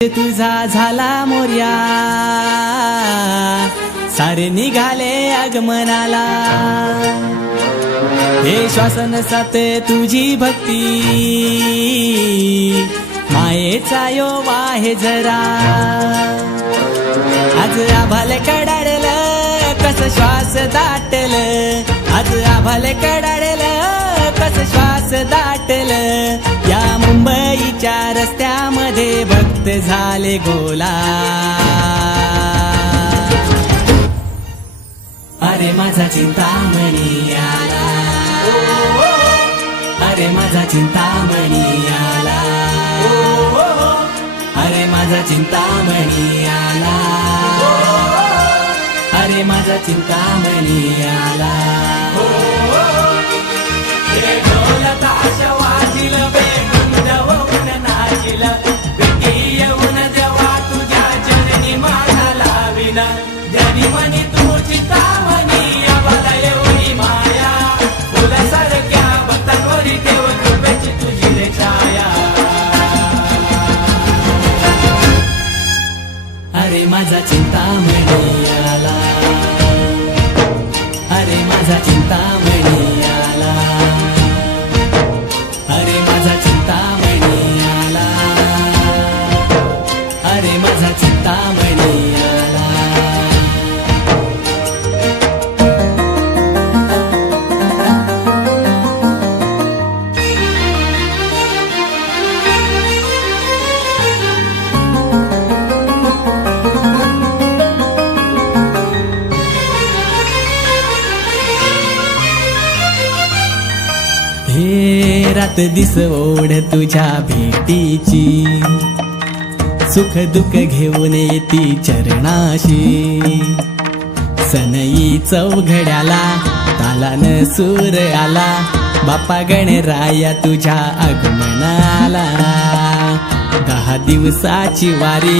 तुझा झाला मोर्या सारे निघाले आगमनाला। हे श्वासन साथ तुझी भक्ती मायेचा यो वाहे जरा। आज आभाल कडाडल कस श्वास दाटल, आज आभाल कडाडल कस श्वास दाटल। या मुंबईच्या रस्त्यामध्ये भक्त झाले गोला। अरे माझा चिंतामणी आला, अरे माझा चिंतामणी आला, अरे माझा चिंतामणी आला, अरे माझा चिंतामणी आला। ढोल ताश वाजिल बेगुंद होऊन नाचिल, भेटी येऊन देवा तुझ्या चरणी माथा लाविल। ध्यानी मनी तू चिंतामणी आम्हाला एवढी माया, फुलासारख्या भक्तांवरी ठेव कृपेची तुझी रे छाया। अरे माझा चिंतामणी आला, अरे माझा चिंतामणी आला, अरे माझा चिंतामणी आला, अरे माझा चिंतामणी आला। हे रात दिस ओढ तुझ्या भेटीची, सुख दुःख घेऊन येती चरणाशी। सनई चौघड्याला तालान सूर आला, बाप्पा गणराया तुझ्या आगमनाला। 10 दिवसाची वारी